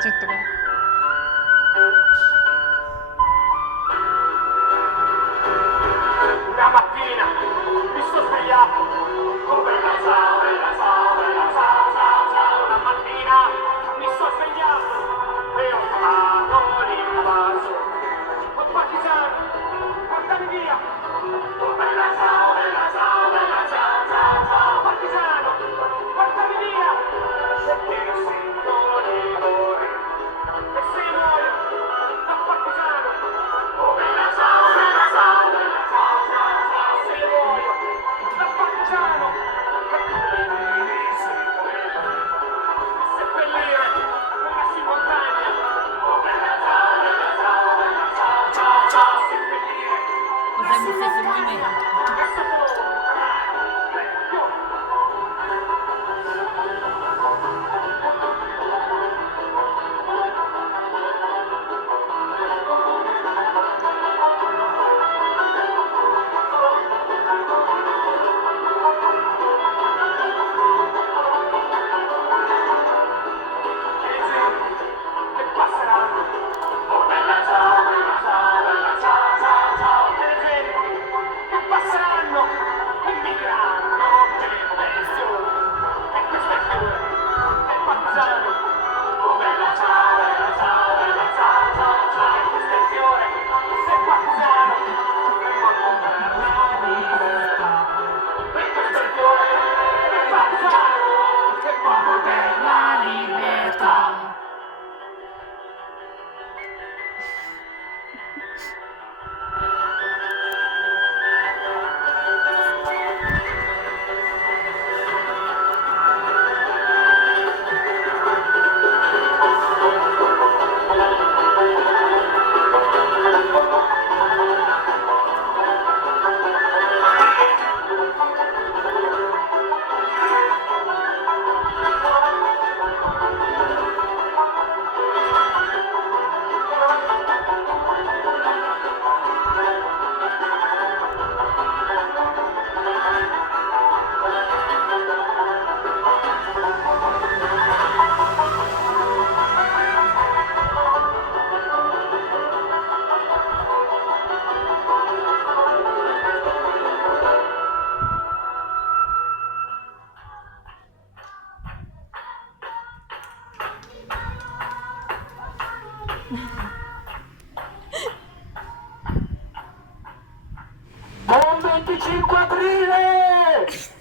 accetto qua. Una mattina mi sono svegliato, oh bella ciao, bella ciao, bella ciao, ciao, ciao. Una mattina mi sono svegliato e ho fatto l'invaso. Oh partigiano, portami via. Oh bella ciao, bella ciao, bella ciao, ciao, ciao. Partigiano, portami via. Perché sento l'idore e se muoio da partigiano. Oh bella ciao, bella ciao, bella ciao, ciao, ciao. Se muoio da partigiano. E come mi si muore seppellire una si montagna. Oh bella ciao, bella ciao, bella ciao, ciao, ciao. Seppellire Cosa mi fai sul momento? che sapore. Vecchio. Che passeranno. Oh bella ciao, bella ciao, bella ciao, ciao, ciao. Che passeranno e mi diranno che benedizione. E questo è il fiore del partigiano. Oh bella ciao, bella ciao, bella ciao, ciao, ciao. E questo è il fiore del partigiano. È morto per la libertà. E questo è il fiore del partigiano. Che è morto per la libertà. Buon 25 aprile!